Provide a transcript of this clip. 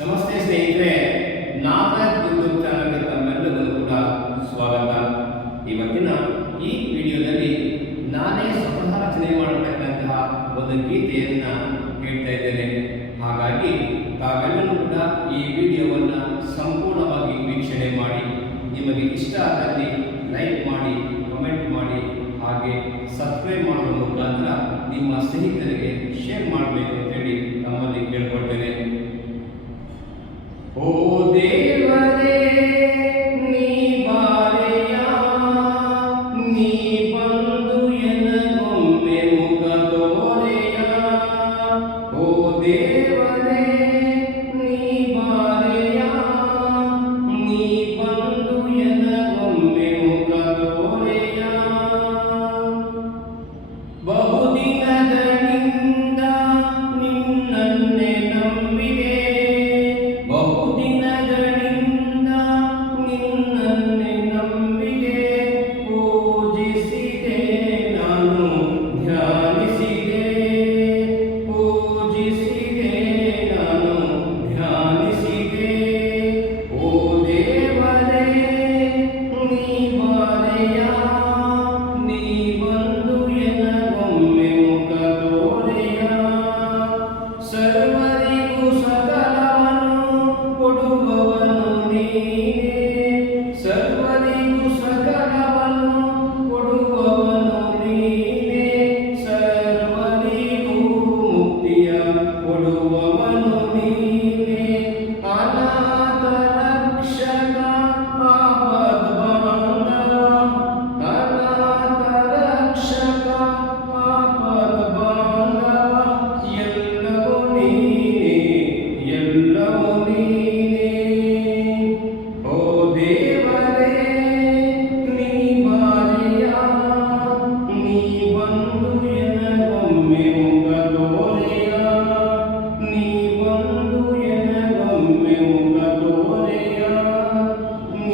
ನಮಸ್ತೆ ಸ್ನೇಹಿತರೆ, ನಾಗರಾಜ್ ಯೂಟ್ಯೂಬ್ ಚಾನಲ್ಗೆ ತಮ್ಮೆಲ್ಲರಿಗೂ ಕೂಡ ಸ್ವಾಗತ. ಇವತ್ತಿನ ಈ ವಿಡಿಯೋದಲ್ಲಿ ನಾನೇ ಸ್ವತಃ ರಚನೆ ಮಾಡತಕ್ಕಂತಹ ಒಂದು ಗೀತೆಯನ್ನ ಹೇಳ್ತಾ ಇದ್ದೇನೆ. ಹಾಗಾಗಿ ತಾವೆಲ್ಲರೂ ಕೂಡ ಈ ವಿಡಿಯೋವನ್ನು ಸಂಪೂರ್ಣವಾಗಿ ವೀಕ್ಷಣೆ ಮಾಡಿ, ನಿಮಗೆ ಇಷ್ಟ ಆದಲ್ಲಿ ಲೈಕ್ ಮಾಡಿ, ಕಮೆಂಟ್ ಮಾಡಿ, ಹಾಗೆ ಸಬ್ಸ್ಕ್ರೈಬ್ ಮಾಡುವ ಮುಖಾಂತರ ನಿಮ್ಮ ಸ್ನೇಹಿತರಿಗೆ ಶೇರ್ ಮಾಡಬೇಕು ಅಂತೇಳಿ ತಮ್ಮಲ್ಲಿ ಕೇಳ್ಕೊಳ್ತೇನೆ. ಓ ದೇವರೇ ನೀ ಬಾರೆಯ, ನೀ ಬಂದು ಎನಗೊಮ್ಮೆ ಮುಖ ತೋರೆಯ. ಓ ದೇವರೇ ನೀ ಬಾರೆಯ, ನೀ ಬಂದು ಎನಗೊಮ್ಮೆ ಮುಖ ತೋರೆಯ. ಬಹುದಿನಗಳಿಂದ ನಿನ್ನನ್ನೇ ನಂಬಿದೆ, ಬಹುದಿನಗಳಿಂದ ನಿನ್ನನ್ನೇ ನಂಬಿದೆ. ಪೂಜಿಸಿದೆ ನಾನು, ಧ್ಯಾನಿಸಿದೆ, ಪೂಜಿಸಿದೆ ನಾನು, ಧ್ಯಾನಿಸಿದೆ. ಓ ದೇವರೇ ನೀ ಬಾರೆಯ, ನೀ ಬಂದು ಎನಗೊಮ್ಮೆ ಮುಖ ತೋರೆಯ. ಸರ್ವರಿಗೂ ಸಕಲವನ್ನು ಕೊಡುವವನು ನೀನೇ, ಸರ್ವರಿಗೂ ಸಕಲವನ್ನು ಕೊಡುವವನು ನೀನೇ. ಸರ್ವರಿಗೂ ಮುಕ್ತಿಯ ಕೊಡುವವನು ನೀನೇ. ಅನಾಥ ರಕ್ಷಕ ಆಪದ್ಬಾಂಧವ, ಅನಾಥ ರಕ್ಷಕ ಆಪದ್ಬಾಂಧವ. ಎಲ್ಲವೂ ನೀನೇ, ಎಲ್ಲವೂ ನೀನೇ. ಓ ದೇವರೇ ನೀ ಬಾರೆಯ, ನೀ ಬಂದು ಎನಗೊಮ್ಮೆ ಮುಖ ತೋರೆಯ. ನೀ ಬಂದು ಎನಗೊಮ್ಮೆ ಮುಖ ತೋರೆಯ. ನೀ